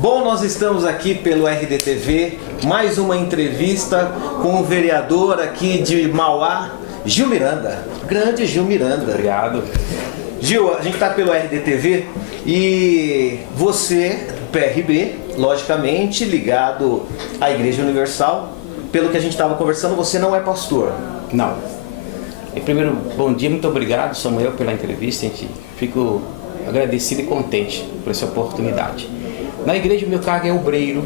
Bom, nós estamos aqui pelo RDTV, mais uma entrevista com o vereador aqui de Mauá, Gil Miranda. Grande Gil Miranda. Obrigado. Gil, a gente está pelo RDTV e você, PRB, logicamente ligado à Igreja Universal. Pelo que a gente estava conversando, você não é pastor. Não. Primeiro, bom dia, muito obrigado, Samuel, pela entrevista. Fico agradecido e contente por essa oportunidade. Na igreja, meu cargo é obreiro.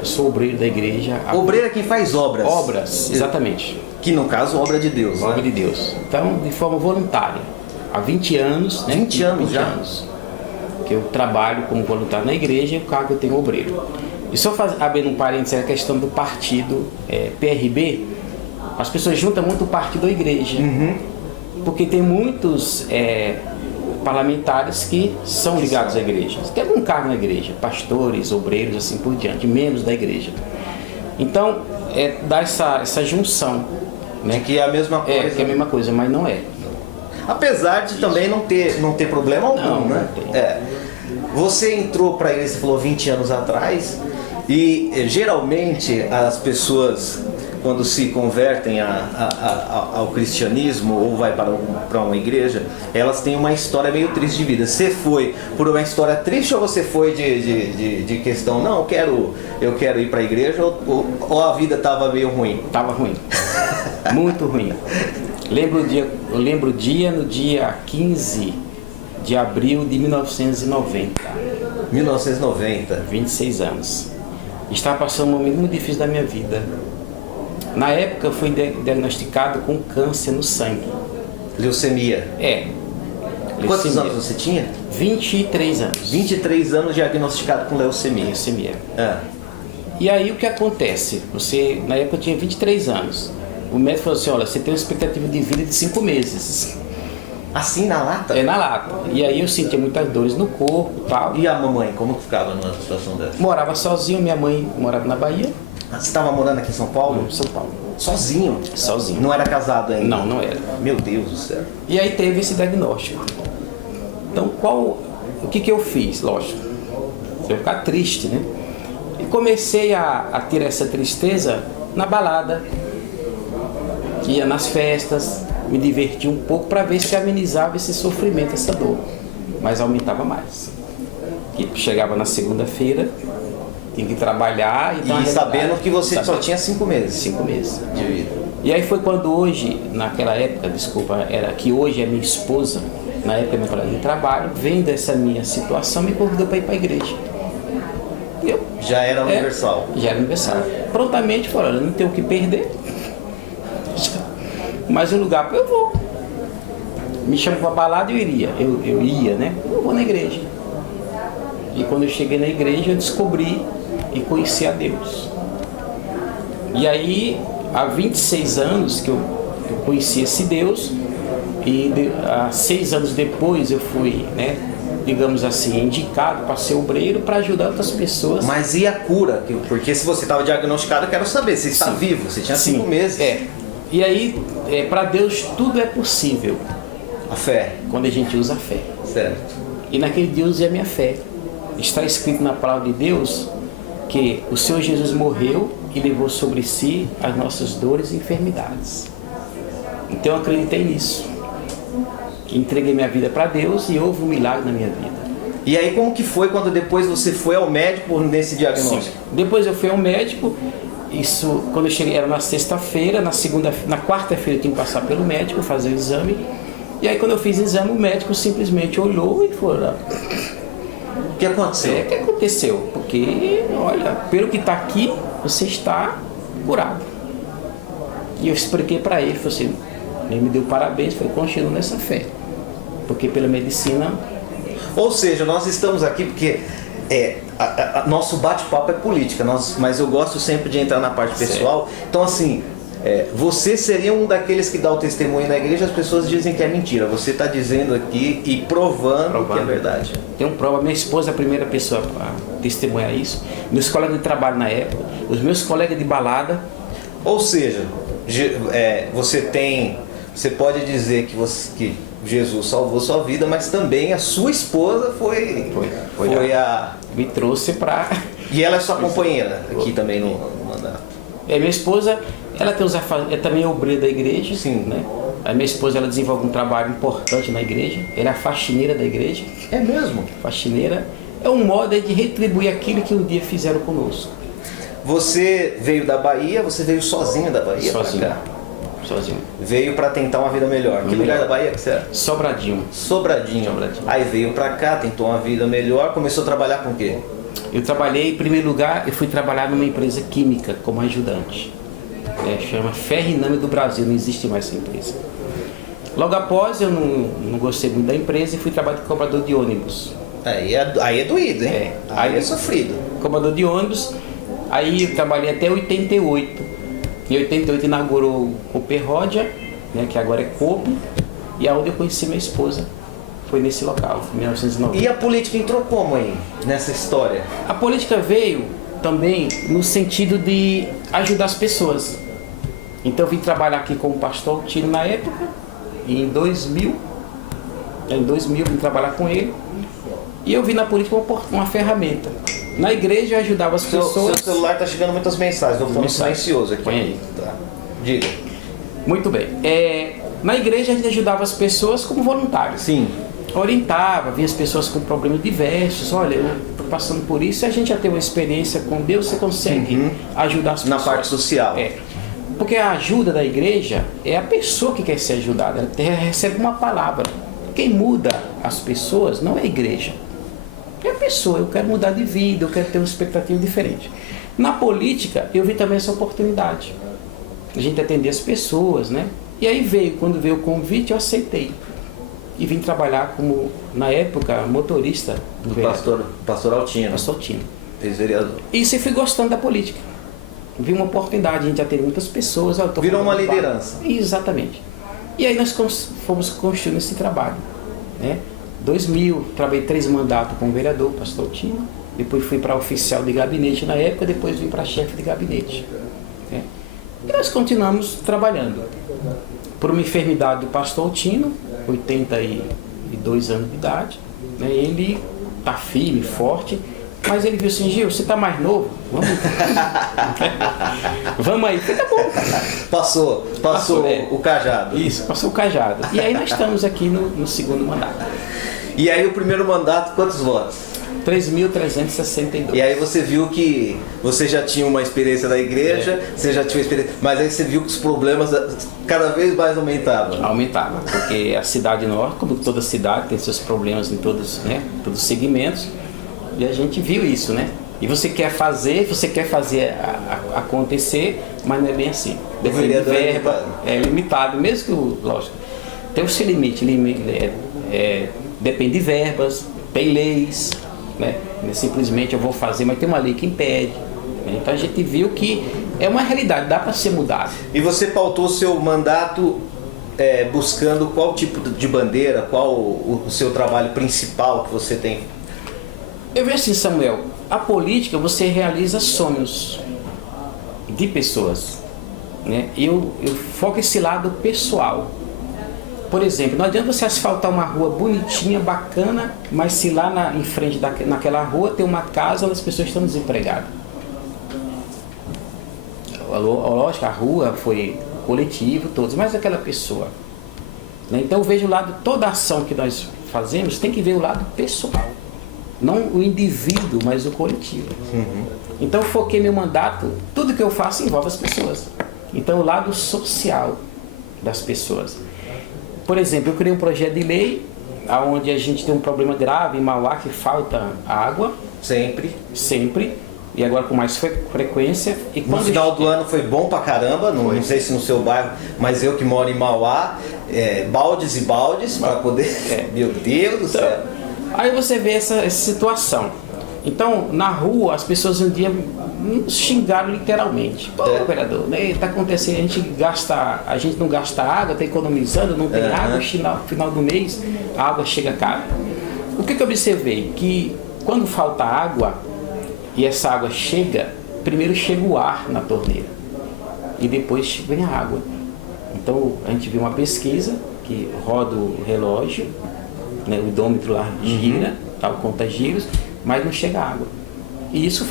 Eu sou obreiro da igreja. Obreiro é quem faz obras. Obras, exatamente. Que no caso, obra de Deus. Obra de Deus. Então, de forma voluntária. Há 20 anos, né? 20 anos 20 já? anos que eu trabalho como voluntário na igreja e o cargo eu tenho obreiro. E só abrindo um parênteses, a questão do partido PRB, as pessoas juntam muito o partido à igreja. Porque tem muitos parlamentares que são ligados à igreja, tem algum cargo na igreja, pastores, obreiros, assim por diante, membros da igreja. Então, dá essa junção, né? Que é a mesma coisa. Que é a mesma coisa, mas não é. Apesar de também não ter problema algum, Não, né? não tem. Você entrou para a igreja, você falou 20 anos atrás, e geralmente as pessoas, quando se convertem ao cristianismo ou vai para uma igreja, elas têm uma história meio triste de vida. Você foi por uma história triste ou você foi de questão, não, eu quero ir para a igreja, ou a vida estava meio ruim? Tava ruim, muito ruim. Eu lembro o dia, no dia 15 de abril de 1990. 1990. 26 anos. Estava passando um momento muito difícil da minha vida. Na época eu fui diagnosticado com câncer no sangue. Leucemia. Quantos Leucemia. anos você tinha? 23 anos. 23 anos diagnosticado com leucemia. Leucemia. É. E aí o que acontece? Na época eu tinha 23 anos. O médico falou assim, olha, você tem uma expectativa de vida de 5 meses. Assim na lata? Na lata. E aí eu sentia muitas dores no corpo e tal. E a mamãe, como que ficava numa situação dessa? Morava sozinho, minha mãe morava na Bahia. Você estava morando aqui em São Paulo? Em São Paulo. Sozinho? Sozinho. Não era casado ainda? Não, não era. Meu Deus do céu. E aí teve esse diagnóstico. Então o que eu fiz? Lógico, eu ia ficar triste, né? E comecei a ter essa tristeza na balada. Ia nas festas, me divertia um pouco para ver se amenizava esse sofrimento, essa dor. Mas aumentava mais. E chegava na segunda-feira, tinha que trabalhar. Então E sabendo que você só tinha 5 meses. 5 meses. De vida. E aí foi quando hoje, naquela época, era que hoje é minha esposa, na época minha colega de trabalho, vendo essa minha situação, me convidou para ir para a igreja. Já era universal. Já era universal. Prontamente falou, olha, não tenho o que perder, mas o lugar eu vou. Me chamam para balada e eu ia, né? Eu vou na igreja. E quando eu cheguei na igreja, eu descobri e conheci a Deus. E aí, há 26 anos que eu conheci esse Deus, e há 6 anos depois eu fui, né, digamos assim, indicado para ser obreiro para ajudar outras pessoas. Mas e a cura? Porque se você estava diagnosticado, eu quero saber, você está vivo, você tinha 5 meses. E aí, para Deus tudo é possível. A fé. Quando a gente usa a fé. Certo. E naquele dia eu usei a minha fé. Está escrito na palavra de Deus que o Senhor Jesus morreu e levou sobre si as nossas dores e enfermidades. Então eu acreditei nisso. Entreguei minha vida para Deus e houve um milagre na minha vida. E aí como que foi quando depois você foi ao médico nesse diagnóstico? Sim. Depois eu fui ao médico. Isso, quando eu cheguei, era na sexta-feira, na quarta-feira eu tinha que passar pelo médico, fazer o exame. E aí quando eu fiz o exame, o médico simplesmente olhou e falou, o que aconteceu? O que aconteceu? Porque, olha, pelo que está aqui, você está curado. E eu expliquei para ele, falei assim, ele me deu parabéns, falei, continuo nessa fé. Porque pela medicina... Ou seja, nós estamos aqui porque nosso bate-papo é política, mas eu gosto sempre de entrar na parte pessoal. Então assim, você seria um daqueles que dá o testemunho na igreja, as pessoas dizem que é mentira. Você está dizendo aqui e provando que é verdade. Tenho prova, minha esposa é a primeira pessoa a testemunhar isso. Meus colegas de trabalho na época, os meus colegas de balada. Ou seja, você tem você pode dizer que Jesus salvou sua vida, mas também a sua esposa foi a... Me trouxe para... E ela é sua companheira aqui também no mandato. Minha esposa, ela tem também é obreira da igreja. Sim. Né? A minha esposa, ela desenvolve um trabalho importante na igreja. Ela é a faxineira da igreja. É mesmo? Faxineira é um modo de retribuir aquilo que um dia fizeram conosco. Você veio da Bahia, você veio sozinho da Bahia? Sozinho. Pra cá? Sozinho. Veio para tentar uma vida melhor. Que lugar da Bahia que você era? Sobradinho. Sobradinho. Aí veio para cá, tentou uma vida melhor, começou a trabalhar com o quê? Eu trabalhei, em primeiro lugar, eu fui trabalhar numa empresa química como ajudante. Chama Ferriname do Brasil, não existe mais essa empresa. Logo após, eu não gostei muito da empresa e fui trabalhar de cobrador de ônibus. Aí é doído, hein? Aí é sofrido. Cobrador de ônibus. Aí eu trabalhei até 88. Em 88 inaugurou o Cooperródia, né, que agora é Coop, e aonde eu conheci minha esposa. Foi nesse local, em 1990. E a política entrou como aí, nessa história? A política veio também no sentido de ajudar as pessoas. Então eu vim trabalhar aqui com o pastor Altino na época, e em 2000 vim trabalhar com ele, e eu vi na política uma ferramenta. Na igreja eu ajudava as pessoas... Seu celular está chegando muitas mensagens, eu estou falando silencioso aqui. Põe aí. Tá. Diga. Muito bem. Na igreja a gente ajudava as pessoas como voluntários. Sim. Orientava, via as pessoas com problemas diversos. Olha, eu estou passando por isso. E a gente já tem uma experiência com Deus, você consegue ajudar as pessoas. Na parte social. Porque a ajuda da igreja é a pessoa que quer ser ajudada. Ela recebe uma palavra. Quem muda as pessoas não é a igreja. É a pessoa. Eu quero mudar de vida, eu quero ter uma expectativa diferente. Na política, eu vi também essa oportunidade. A gente atender as pessoas, né? E aí quando veio o convite, eu aceitei. E vim trabalhar como, na época, motorista do pastor Altino. Pastor Altino. Ex-vereador. E sempre fui gostando da política. Vi uma oportunidade, a gente atende muitas pessoas. Virou uma liderança. Exatamente. E aí nós fomos construindo esse trabalho. Né? 2000, trabalhei 3 mandatos como vereador, pastor Altino. Depois fui para oficial de gabinete na época, depois vim para chefe de gabinete. Né? E nós continuamos trabalhando. Por uma enfermidade do pastor Altino, 82 anos de idade, né? Ele está firme, forte, mas ele viu assim: Gil, você está mais novo, vamos, vamos aí, tá bom. Passou o cajado. Isso, passou o cajado. E aí nós estamos aqui no segundo mandato. E aí o primeiro mandato, quantos votos? 3.362. E aí você viu que você já tinha uma experiência da igreja, você já tinha uma experiência, mas aí você viu que os problemas cada vez mais aumentavam. Aumentava, porque a cidade norte, como toda cidade, tem seus problemas em todos, né, todos os segmentos, e a gente viu isso, né? E você quer fazer acontecer, mas não é bem assim. Depende de verba, é limitado, mesmo que, lógico, tem o seu limite, depende de verbas, tem leis, né? Simplesmente eu vou fazer, mas tem uma lei que impede. Né? Então a gente viu que é uma realidade, dá para ser mudado. E você pautou o seu mandato buscando qual tipo de bandeira, qual o seu trabalho principal que você tem? Eu vejo assim, Samuel, a política você realiza sonhos de pessoas. Né? Eu foco esse lado pessoal. Por exemplo, não adianta você asfaltar uma rua bonitinha, bacana, mas se lá em frente naquela rua tem uma casa onde as pessoas estão desempregadas. Lógico, a rua foi coletivo, todos, mas aquela pessoa. Né? Então eu vejo toda a ação que nós fazemos tem que ver o lado pessoal. Não o indivíduo, mas o coletivo. Então eu foquei meu mandato, tudo que eu faço envolve as pessoas. Então o lado social das pessoas. Por exemplo, eu criei um projeto de lei onde a gente tem um problema grave em Mauá, que falta água. Sempre. E agora com mais frequência. E no final do ano foi bom pra caramba, não sei se no seu bairro, mas eu que moro em Mauá, baldes e baldes para poder... Meu Deus do céu. Aí você vê essa situação. Então, na rua, as pessoas um dia nos xingaram literalmente. Pô, vereador, né, tá acontecendo, a gente não gasta água, tá economizando, não tem água, no final do mês a água chega cara. O que eu observei? Que quando falta água e essa água chega, primeiro chega o ar na torneira e depois vem a água. Então a gente viu uma pesquisa que roda o relógio, né, o idômetro lá gira, tal, conta giros, mas não chega água. E isso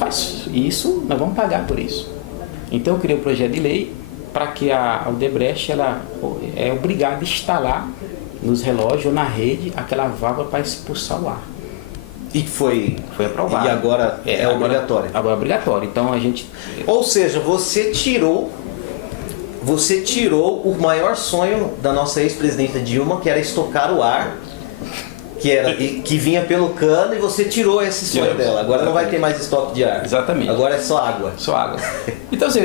nós vamos pagar por isso. Então eu criei um projeto de lei para que a Odebrecht ela é obrigada a instalar nos relógios ou na rede aquela válvula para expulsar o ar. E foi aprovado. E agora é obrigatório. Agora é obrigatório. Então a gente... Ou seja, você tirou o maior sonho da nossa ex-presidenta Dilma, que era estocar o ar, que vinha pelo cano, e você tirou esse sonho dela. Agora não vai ter mais estoque de ar. Exatamente. Agora é só água. Só água. Então, assim,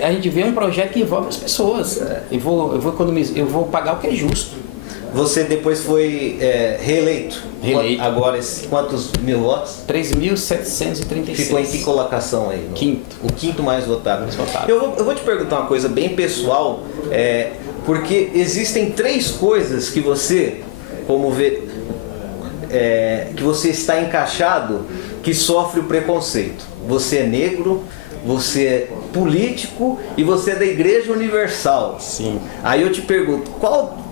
a gente vê um projeto que envolve as pessoas. Eu vou economizar, eu vou pagar o que é justo. Você depois foi reeleito. Agora, quantos mil votos? 3.736. Ficou em que colocação aí? Quinto. O quinto mais votado. Mais votado. Eu vou te perguntar uma coisa bem pessoal, porque existem 3 coisas que você, que você está encaixado, que sofre o preconceito. Você é negro, você é político e você é da Igreja Universal. Sim. Aí eu te pergunto, qual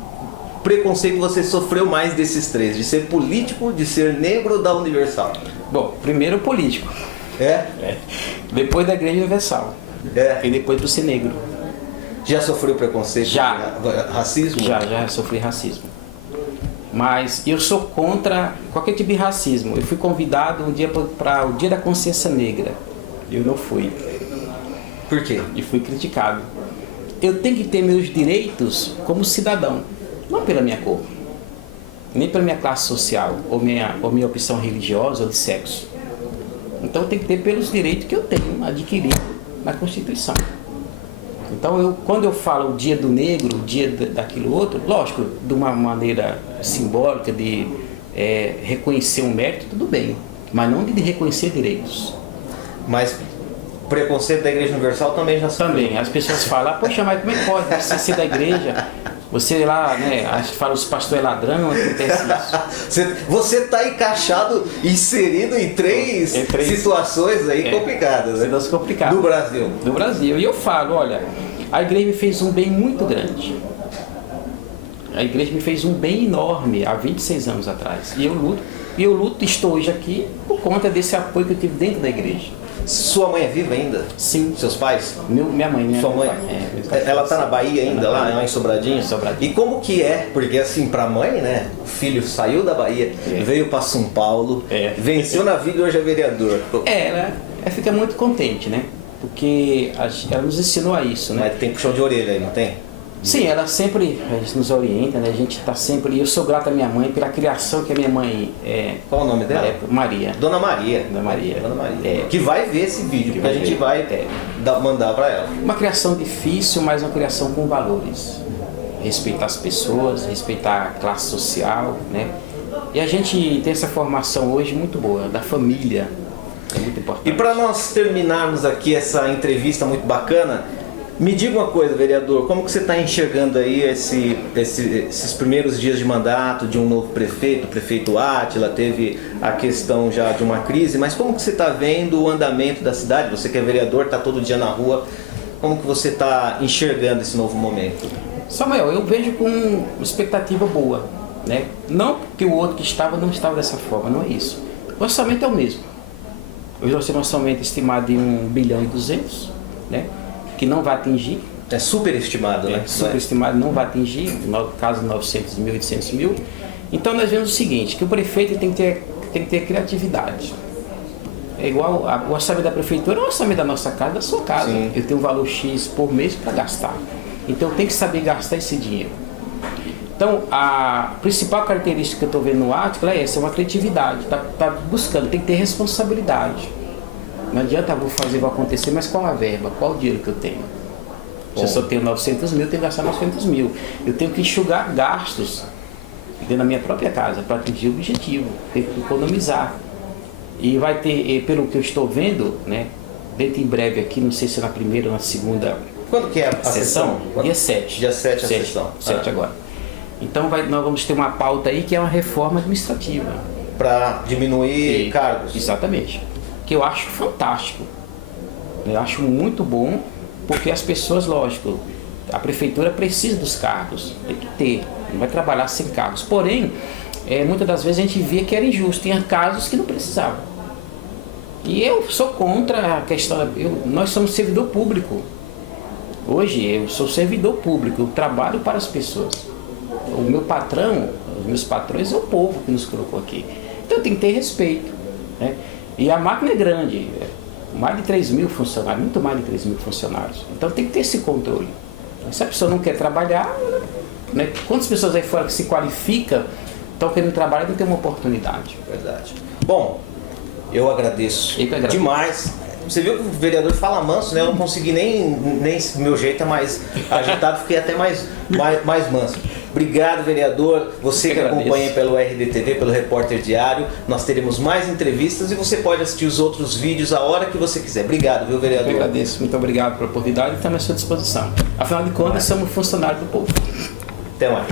preconceito você sofreu mais desses 3? De ser político, de ser negro ou da Universal? Bom, primeiro político. Depois da Igreja Universal. E depois do ser negro. Já sofreu preconceito? Já. Racismo? Já sofri racismo. Mas eu sou contra qualquer tipo de racismo. Eu fui convidado um dia para o Dia da Consciência Negra. Eu não fui. Por quê? E fui criticado. Eu tenho que ter meus direitos como cidadão. Não pela minha cor, nem pela minha classe social, ou minha opção religiosa ou de sexo. Então eu tenho que ter pelos direitos que eu tenho adquirido na Constituição. Então quando eu falo o dia do negro, o dia daquilo outro, lógico, de uma maneira simbólica de reconhecer um mérito, tudo bem, mas não de reconhecer direitos. Mas preconceito da Igreja Universal também já sofreu. Também, as pessoas falam, poxa, mas como é que pode você ser da igreja? Você lá, né, a gente fala os pastores é ladrão, acontece isso. Você está encaixado, inserido em três situações aí complicadas, né? Situações complicadas. Do Brasil. Do Brasil. E eu falo, olha, a igreja me fez um bem muito grande. A igreja me fez um bem enorme há 26 anos atrás. E eu luto, estou hoje aqui por conta desse apoio que eu tive dentro da igreja. Sua mãe é viva ainda? Sim. Seus pais? Minha mãe, né? Sua mãe? Ela tá na Bahia ainda, lá em Sobradinho? Sobradinho. E como que é? Porque assim, pra mãe, né? O filho saiu da Bahia, veio pra São Paulo, venceu na vida e hoje é vereador. Ela fica muito contente, né? Porque ela nos ensinou a isso, né? Mas tem puxão de orelha aí, não tem? Sim, ela sempre nos orienta, né? A gente está sempre... Eu sou grato à minha mãe pela criação que a minha mãe... Qual o nome dela? Maria. Dona Maria. Dona Maria. Dona Maria. Que vai ver esse vídeo, que a gente vai mandar para ela. Uma criação difícil, mas uma criação com valores. Respeitar as pessoas, respeitar a classe social, né? E a gente tem essa formação hoje muito boa, da família. É muito importante. E para nós terminarmos aqui essa entrevista muito bacana, me diga uma coisa, vereador, como que você está enxergando aí esses primeiros dias de mandato de um novo prefeito, o prefeito Átila, teve a questão já de uma crise, mas como que você está vendo o andamento da cidade? Você que é vereador, está todo dia na rua, como que você está enxergando esse novo momento? Samuel, eu vejo com expectativa boa, né? Não que o outro que estava não estava dessa forma, não é isso. O orçamento é o mesmo. Hoje nós temos um orçamento estimado de 1,2 bilhão, né? Que não vai atingir. É superestimado, né? Superestimado, não vai atingir, no caso 900 mil, 800 mil. Então nós vemos o seguinte, que o prefeito tem que ter criatividade. É igual o orçamento da prefeitura, é o orçamento da nossa casa, da sua casa. Sim. Eu tenho um valor X por mês para gastar. Então eu tenho que saber gastar esse dinheiro. Então a principal característica que eu estou vendo no Átila é essa, é uma criatividade. Tá buscando, tem que ter responsabilidade. Não adianta vou acontecer, mas qual a verba? Qual o dinheiro que eu tenho? Se eu só tenho 900 mil, eu tenho que gastar 900 mil. Eu tenho que enxugar gastos dentro da minha própria casa para atingir o objetivo. Tenho que economizar. E vai ter, pelo que eu estou vendo, né, dentro em breve aqui, não sei se é na primeira ou na segunda. Quando que é a sessão? Dia 7. Dia 7 a sessão. 7 agora. Então nós vamos ter uma pauta aí que é uma reforma administrativa. Para diminuir cargos. Exatamente. Que eu acho fantástico. Eu acho muito bom, porque as pessoas, lógico, A prefeitura precisa dos cargos, tem que ter, não vai trabalhar sem cargos. Porém, muitas das vezes a gente via que era injusto, tinha casos que não precisavam. E eu sou contra a questão, nós somos servidor público. Hoje eu sou servidor público, eu trabalho para as pessoas. O meu patrão, os meus patrões é o povo que nos colocou aqui. Então tem que ter respeito, né? E a máquina é grande, mais de 3 mil funcionários, muito mais de 3 mil funcionários. Então tem que ter esse controle. Se a pessoa não quer trabalhar, né? Quantas pessoas aí fora que se qualificam, estão querendo trabalhar e não tem uma oportunidade? Verdade. Bom, eu agradeço demais. Você viu que o vereador fala manso, né? Eu não consegui nem meu jeito é mais agitado, fiquei até mais manso. Obrigado, vereador. Você que acompanha pelo RDTV, pelo Repórter Diário. Nós teremos mais entrevistas e você pode assistir os outros vídeos a hora que você quiser. Obrigado, viu, vereador? Eu agradeço. Muito obrigado pela oportunidade e estamos à sua disposição. Afinal de contas, somos funcionários do povo. Até mais.